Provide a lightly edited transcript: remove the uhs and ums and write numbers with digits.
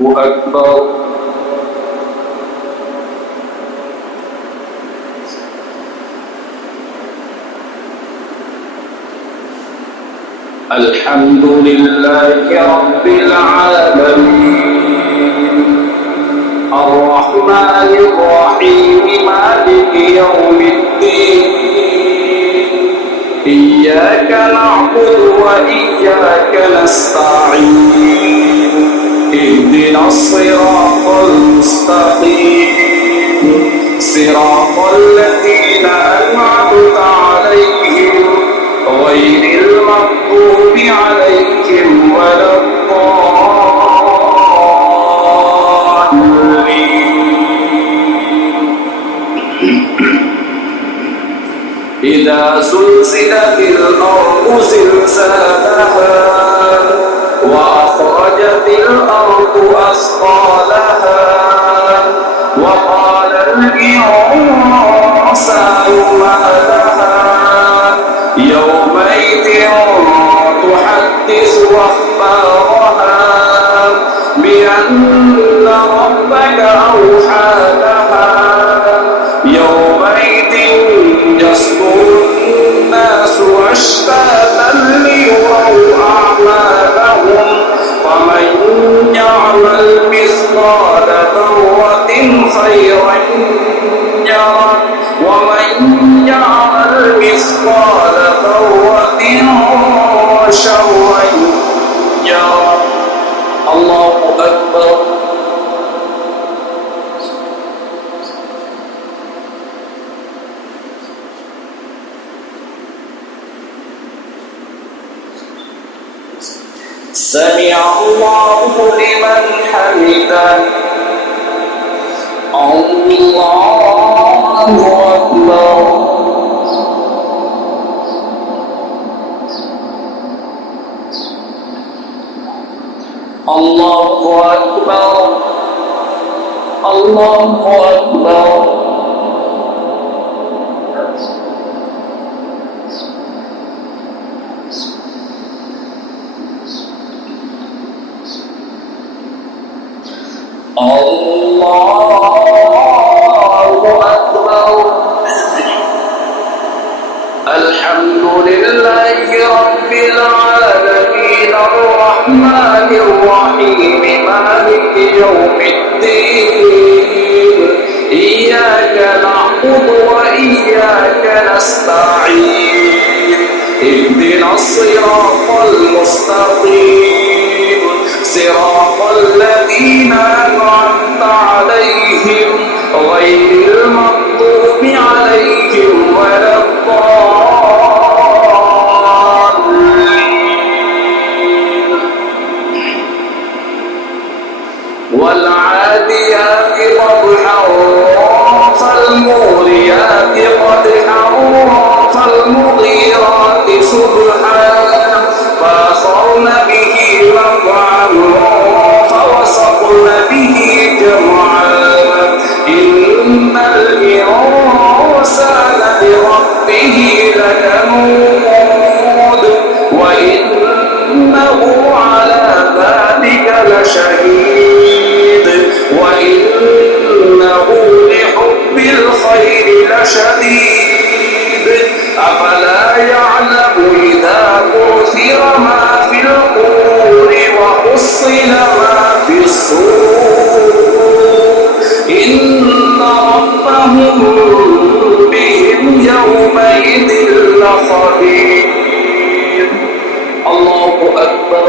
أكبر. الحمد لله رب العالمين الرحمن الرحيم مالك يوم الدين إياك نعبد وإياك نستعين اهدنا الصراط المستقيم صراط الذين أنعمت عليهم غير المغضوب عليهم ولا الضالين. إذا زلزلت الأرض زلزالها وأخرجت الأرض أثقالها وقال الإنسان ما لها يومئذ تحدث أخبارها بأن ربك أوحى لها يومئذ يصدر الناس أشتاتا ليروا أعمالهم فمن يعمل مثقال ذرة خيرا يره ومن يعمل مثقال ذرة شرا يره. الله أكبر. سمع الله لمن حمده. الله أكبر. الله أكبر. الله أكبر. الله أكبر. الحمد لله رب العالمين الرحمن الرحيم مالك يوم الدين إياك نعبد وإياك نستعين اهدنا الصراط المستقيم صراط الذين أنعمت عليهم غير المغضوب عليهم ولا الضالين. والعاديات ضبحا فالموريات قدحا فالمغيرات صبحا فأثرن به نقعا فوسطن به جمعا إن الإنسان لربه لكنود وإنه على ذلك لشهيد وإنه لحب الخير لشديد أفلا يعلم إذا بعثر ما في القبور وحصل ما في الصدور إن ربهم بهم يومئذ لخبير. الله أكبر.